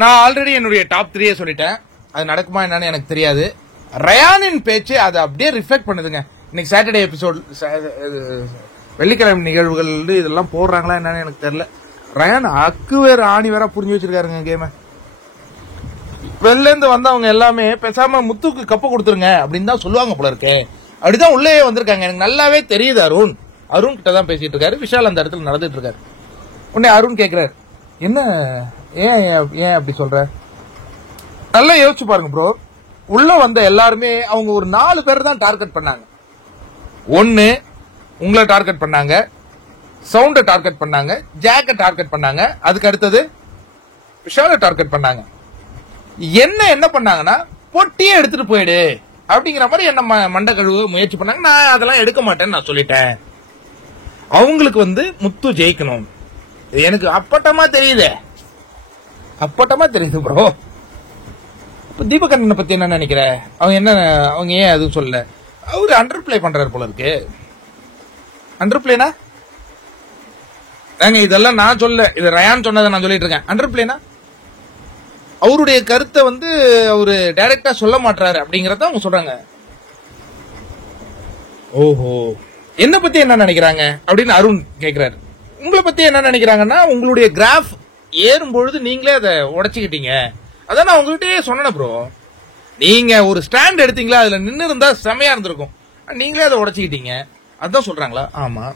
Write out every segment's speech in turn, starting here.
நான் ஆல்ரெடி என்னுடைய டாப் 3 சொல்லிட்டேன். அது நடக்குமா என்னன்னு எனக்கு தெரியாது. ரயானின் பேச்சு அதை அப்படியே ரிஃப்ளெக்ட் பண்ணுதுங்க. இன்னைக்கு சாட்டர்டே எபிசோட், வெள்ளிக்கிழமை நிகழ்வுகள் இதெல்லாம் போடுறாங்களா என்னன்னு எனக்கு தெரியல. ரயான் அக்கு வேற ஆணி வேற புரிஞ்சு வச்சிருக்காருங்க கேம. வெளில இருந்து வந்தவங்க எல்லாமே பேசாம முத்துக்கு கப்ப கொடுத்துருங்க அப்படின்னு தான் சொல்லுவாங்க போல இருக்கு. அப்படிதான் உள்ளே வந்திருக்காங்க. எனக்கு நல்லாவே தெரியுது. அருண் கிட்ட தான் பேசிட்டு இருக்காரு. விஷால் அந்த இடத்துல நடந்துட்டு இருக்காரு. உடனே அருண் கேக்குறாரு, என்ன ஏன் அப்படி சொல்ற? நல்லா யோசிச்சு பாருங்க ப்ரோ. உள்ள வந்த எல்லாருமே அவங்க ஒரு 4 பேர் தான் டார்கெட் பண்ணாங்க. ஒன்னு உங்களை டார்கெட் பண்ணாங்க, சவுண்ட டார்கெட் பண்ணாங்க, ஜாக்க டார்கெட் பண்ணாங்க, அதுக்கு அடுத்தது விஷால டார்கெட் பண்ணாங்க. என்ன பண்ணாங்கன்னா பொட்டியே எடுத்துட்டு போயிடு அப்படிங்கிற மாதிரி என்ன மண்டை கழுவு முயற்சி பண்ணாங்க. நான் அதெல்லாம் எடுக்க மாட்டேன்னு நான் சொல்லிட்டேன். அவங்களுக்கு முத்து ஜெயிக்கணும். எனக்கு அப்பட்டமா தெரியுது ப்ரோ. தீபகண்ணனை பத்தி என்ன நினைக்கிற? அவங்க ஏன் அது சொல்ல? அவரு அண்டர் பிளே பண்றாரு போல இருக்கு. அண்டர் பிளேனா இதெல்லாம் நான் சொல்ல, இது ரயான் சொன்னதை நான் சொல்லிட்டு இருக்கேன். அண்டர் பிளேனா அவருடைய கருத்தை அவரு டைரக்டா சொல்ல மாட்டாரு அப்படிங்கறத அவங்க சொல்றாங்க. ஓஹோ, என்ன பத்தி என்ன நினைக்கிறாங்க அப்படின்னு அருண் கேக்குறாரு. உங்களை பத்தி என்ன நினைக்கிறாங்கன்னா, உங்களுடைய கிராஃப் ஏறும் பொழுது நீங்களே அதை உடைச்சுக்கிட்டீங்க. அதான் நான் உங்ககிட்டயே சொன்னேன் ப்ரோ. நீங்க ஒரு ஸ்டாண்ட் எடுத்தீங்களா, அதுல நின்று இருந்தா செமையா இருந்திருக்கும். நீங்களே அதை உடைச்சுக்கிட்டீங்க. அதான் சொல்றாங்களா? ஆமா.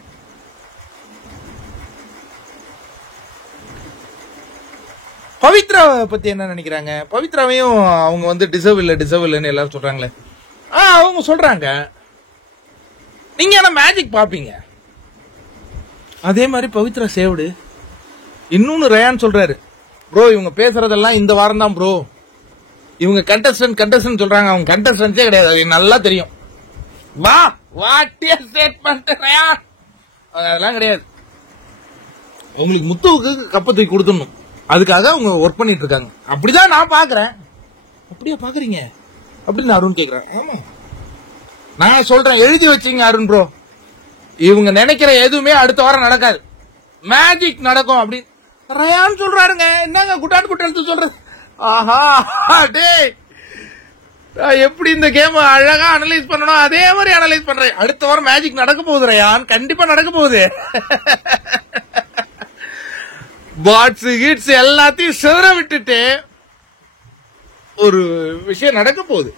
பவித்ரா பத்தி என்ன நினைக்கிறாங்க? பவித்ராவையும் அவங்க டிசர்வ் இல்லன்னு எல்லாரும் சொல்றாங்களே. அவங்க சொல்றாங்க, நீங்க என்ன மேஜிக் பாப்பீங்க, அதே மாதிரி பவித்ரா சேவ்டு. இன்னொன்னு ரயான் சொல்றாரு, ப்ரோ இவங்க பேசுறதெல்லாம் இந்த வாரம் தான் ப்ரோ. இவங்க கண்டஸ்டன்ட் சொல்றாங்க. அவங்க கண்டஸ்டன்ஸே கிடையாது, அது நல்லா தெரியும். வா வாட்டிய ஸ்டேட்மென்ட் ரயான். அதெல்லாம் கிடையாது. உங்களுக்கு முத்துவுக்கு கப்ப தூக்கி கொடுத்துடணும், அதுக்காக அவங்க ஒர்க் பண்ணிட்டு இருக்காங்க. அப்படிதான் நான் பாக்குறேன். அப்படியே பாக்குறீங்க அப்படின்னு அருண் கேக்குறேன். ஆமா நான் சொல்றேன், எழுதி வச்சீங்க அருண் ப்ரோ. இவங்க நினைக்கிற எதுவுமே அடுத்த வாரம் நடக்காது, மேஜிக் நடக்கும் அப்படின்னு ரயான் சொல்றாருங்க. என்னங்க குட்டான் எழுத்து சொல்றது? ஆஹா டே, எப்படி இந்த கேம் அழகா அனலைஸ் பண்ணணும் அதே மாதிரி அனலைஸ் பண்றேன். அடுத்த வாரம் மேஜிக் நடக்க போகுது ரயான், கண்டிப்பா நடக்க போகுது. பாட்ஸ் ஹிட்ஸ் எல்லாத்தையும் சிதற விட்டுட்டு ஒரு விஷயம் நடக்க போகுது.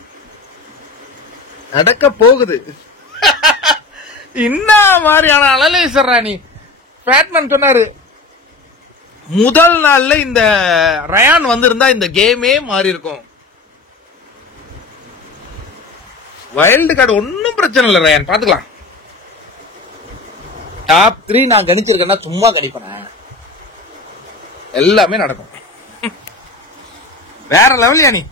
என்ன மாதிரியான அனலைசர் நீ? பேட்மேன் சொன்னாரு, முதல் நாள்ல இந்த ரயான் வந்திருந்தா இந்த கேமே மாறி இருக்கும். வைல்டு கார்டு ஒன்னும் பிரச்சனை இல்லை ரயான், பாத்துக்கலாம். டாப் 3 நான் கணிச்சிருக்கேன்னா சும்மா கணிப்பேன், எல்லாமே நடக்கும். வேற லெவல் நீ.